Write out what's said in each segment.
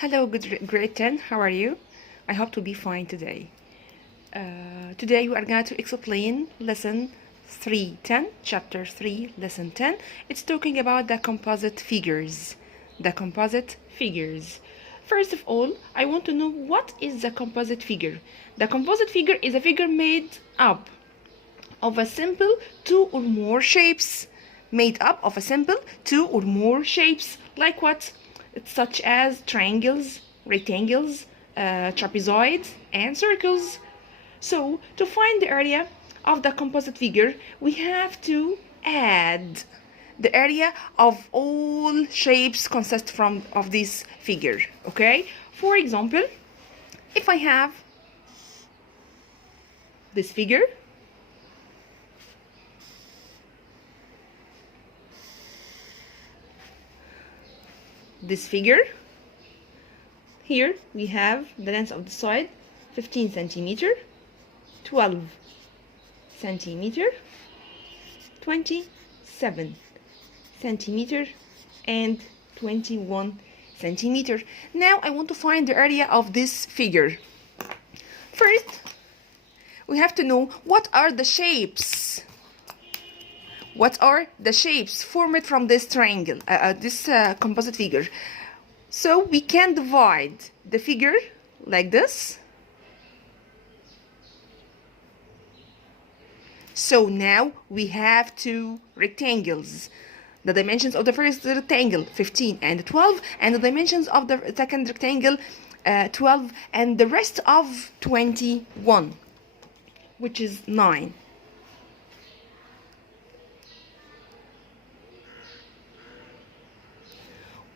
Hello, grade 10. How are you? I hope to be fine today. Today we are going to explain lesson 310, chapter 3, lesson 10. It's talking about the composite figures. The composite figures. First of all, I want to know what is the composite figure. The composite figure is a figure made up of a simple two or more shapes. Made up of a simple two or more shapes. Like what? Such as triangles, rectangles, trapezoids, and circles. So, to find the area of the composite figure, we have to add the area of all shapes consist of this figure. Okay? For example, if I have this figure, here we have the length of the side 15 centimeter, 12 centimeter, 27 centimeter, and 21 centimeter. Now I want to find the area of this figure. First, we have to know what are the shapes. What are the shapes formed from this triangle, this composite figure? So we can divide the figure like this. So now we have two rectangles. The dimensions of the first rectangle 15 and 12, and the dimensions of the second rectangle 12, and the rest of 21, which is 9.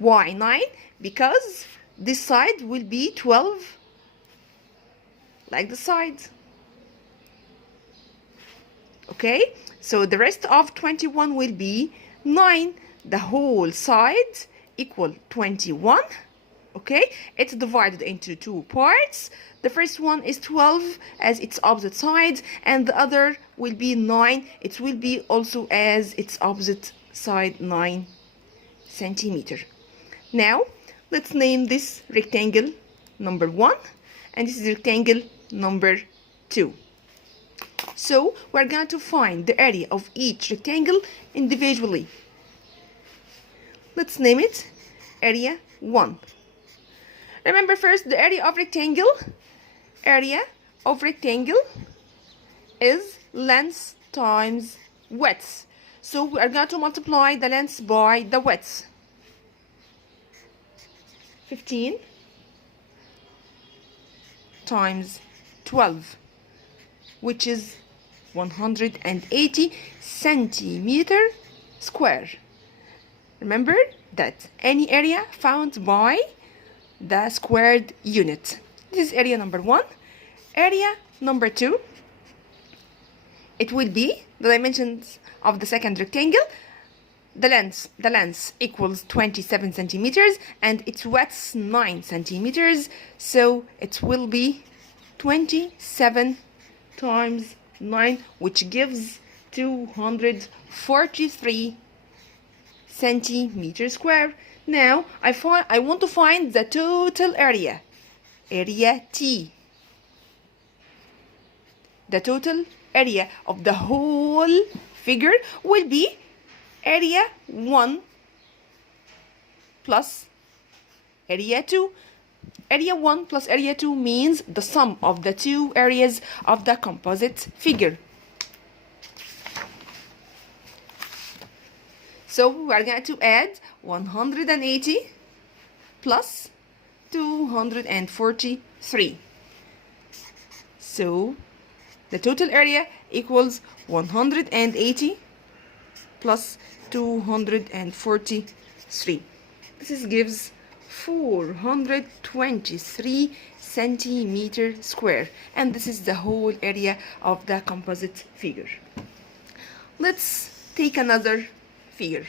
Why 9? Because this side will be 12 like the side. Okay, so the rest of 21 will be 9. The whole side equal 21. Okay, it's divided into two parts. The first one is 12 as its opposite side, and the other will be 9. It will be also as its opposite side, 9 centimeter. Now let's name this rectangle number 1, and this is rectangle number 2. So we're going to find the area of each rectangle individually. Let's name it area 1. Remember first the area of rectangle. Area of rectangle is length times width. So we are going to multiply the length by the width. 15 times 12, which is 180 centimeter square. Remember that any area found by the squared unit. This is area number 1. Area number 2, it will be the dimensions of the second rectangle. The length equals 27 centimeters and its width 9 centimeters. So it will be 27 times 9, which gives 243 centimeters square. Now I want to find the total area. Area T. The total area of the whole figure will be area 1 plus area 2. Area 1 plus area 2 means the sum of the two areas of the composite figure. So we are going to add 180 plus 243. So the total area equals 180 plus 243. This gives 423 centimeter square, and this is the whole area of the composite figure. Let's take another figure.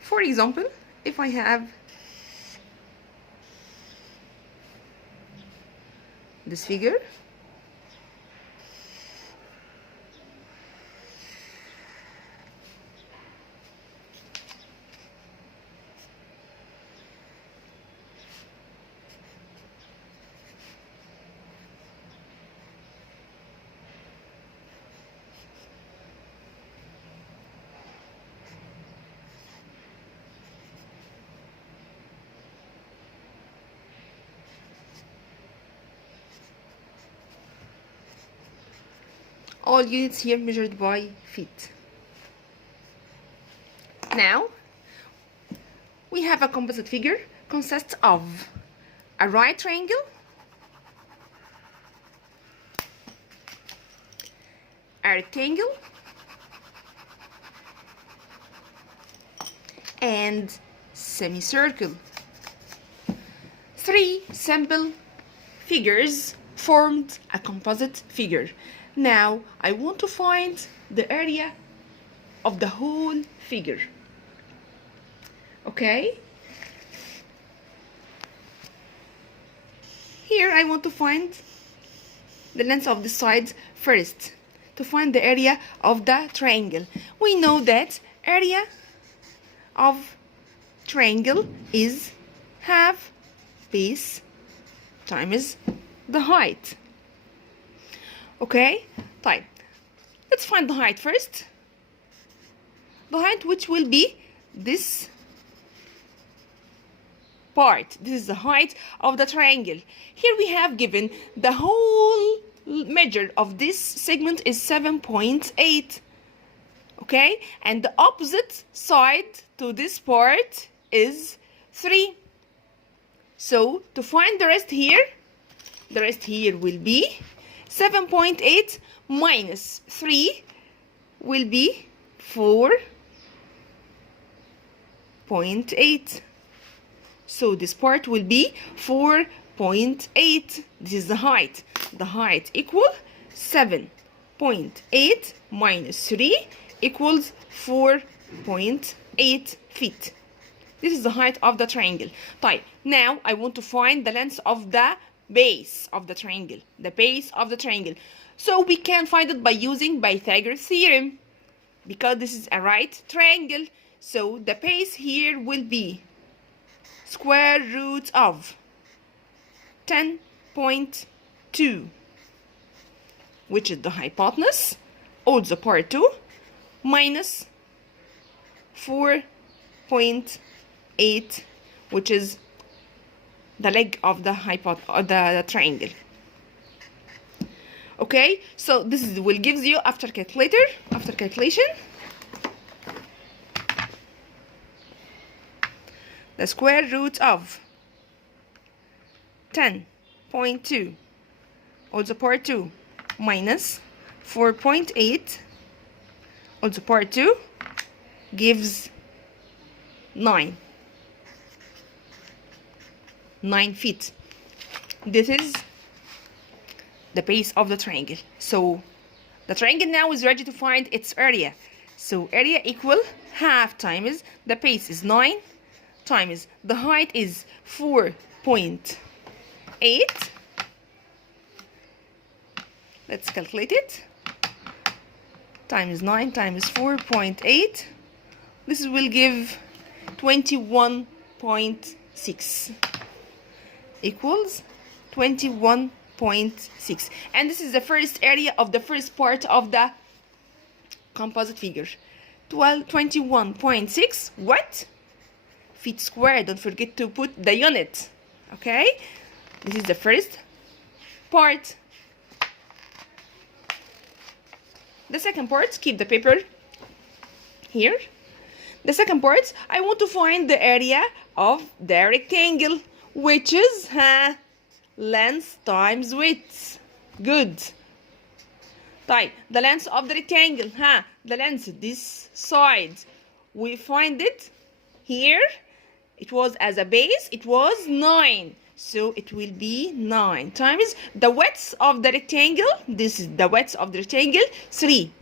For example, if I have this figure, all units here measured by feet. Now we have a composite figure consists of a right triangle, a rectangle, and semicircle. Three simple figures formed a composite figure. Now I want to find the area of the whole figure. Okay? Here I want to find the length of the sides first to find the area of the triangle. We know that area of triangle is half base times the height. Okay, طيب, let's find the height first. The height, which will be this part. This is the height of the triangle. Here we have given the whole measure of this segment is 7.8. Okay, and the opposite side to this part is 3. So to find the rest here will be 7.8 minus 3 will be 4.8. So this part will be 4.8. This is the height. The height equal 7.8 minus 3 equals 4.8 feet. This is the height of the triangle. طيب, now I want to find the length of the base of the triangle. The base of the triangle. So we can find it by using Pythagoras theorem, because this is a right triangle. So the base here will be square root of 10.2, which is the hypotenuse, all the part 2, minus 4.8, which is the leg of the triangle. Okay, so this will gives you after calculation, the square root of 10.2 all the part 2 minus 4.8 all the part 2 gives 9 feet. This is the base of the triangle. So the triangle now is ready to find its area. So area equal half times the base is 9 times the height is 4.8. Let's calculate it. Times 9 times 4.8. This will give 21.6 equals 21.6. And this is the first area of the first part of the composite figure. 21.6 what? Feet squared. Don't forget to put the unit. Okay? This is the first part. The second part, keep the paper here. The second part, I want to find the area of the rectangle, which is length times width. Good. طيب, the length of the rectangle, the length this side, we find it here. It was as a base, it was 9. So it will be 9 times the width of the rectangle. This is the width of the rectangle, 3.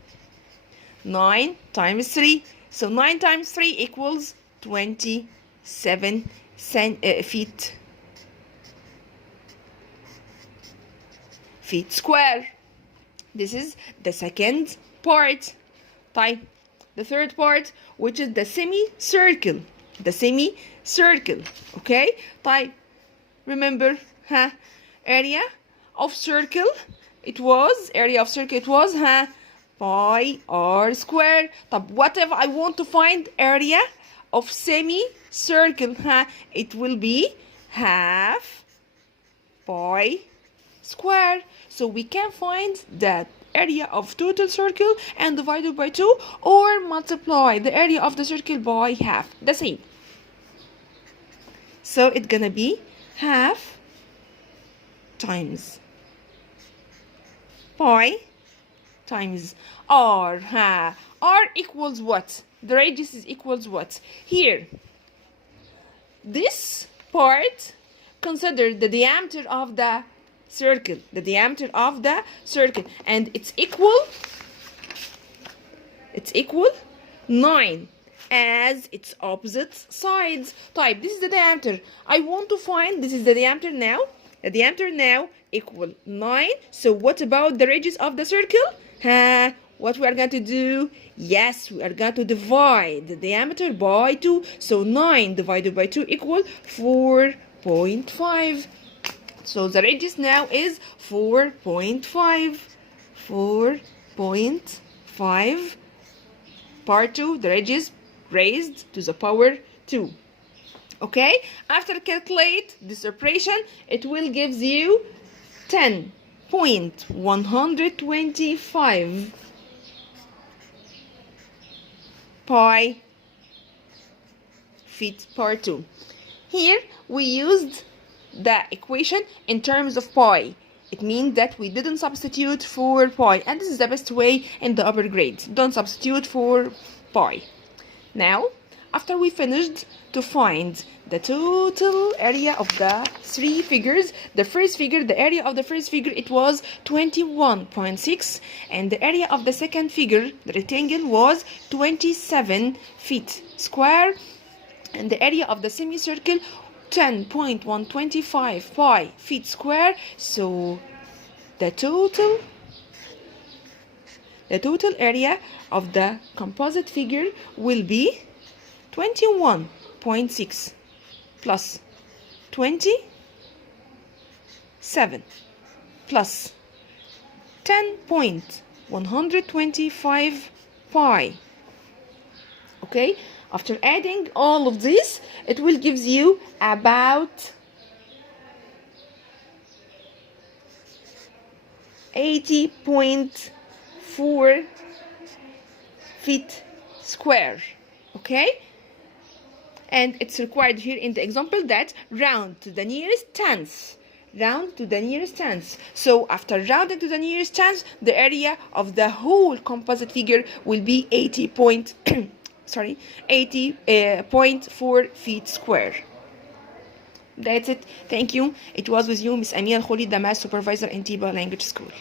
9 times 3. So 9 times 3 equals 27 feet square. This is the second part. طيب, the third part, which is the semicircle. The semicircle. Okay? طيب, remember, area of circle, it was pi r square. طب whatever I want to find area of semicircle, it will be half pi square. So we can find that area of total circle and divide it by 2, or multiply the area of the circle by half. The same. So it's gonna be half times pi times r. R equals what? The radius is equals what? Here, this part, consider the diameter of the circle, and it's equal 9 as its opposite sides. Type, this is the diameter. I want to find, this is the diameter now. The diameter now equal 9. So what about the radius of the circle? What we are going to do? Yes, we are going to divide the diameter by 2. So 9 divided by 2 equal 4.5. So the radius now is 4.5. 4.5 part 2, the radius raised to the power 2. Okay, after calculate this operation, it will give you 10.125 pi feet per 2. Here we used the equation in terms of pi. It means that we didn't substitute for pi, and this is the best way in the upper grades. Don't substitute for pi. Now, after we finished to find the total area of the three figures, the first figure, the area of the first figure, it was 21.6, and the area of the second figure, the rectangle, was 27 feet square, and the area of the semicircle 10.125 pi feet square. So the total area of the composite figure will be 21.6 plus 27 plus 10.125 pi. Okay, after adding all of this, it will give you about 80.4 feet square. Okay, and it's required here in the example that round to the nearest tenth. So after rounding to the nearest tenth, the area of the whole composite figure will be 80.4 feet square. That's it. Thank you. It was with you, Miss Amina Al-Kholi, the math supervisor in Tiba Language School.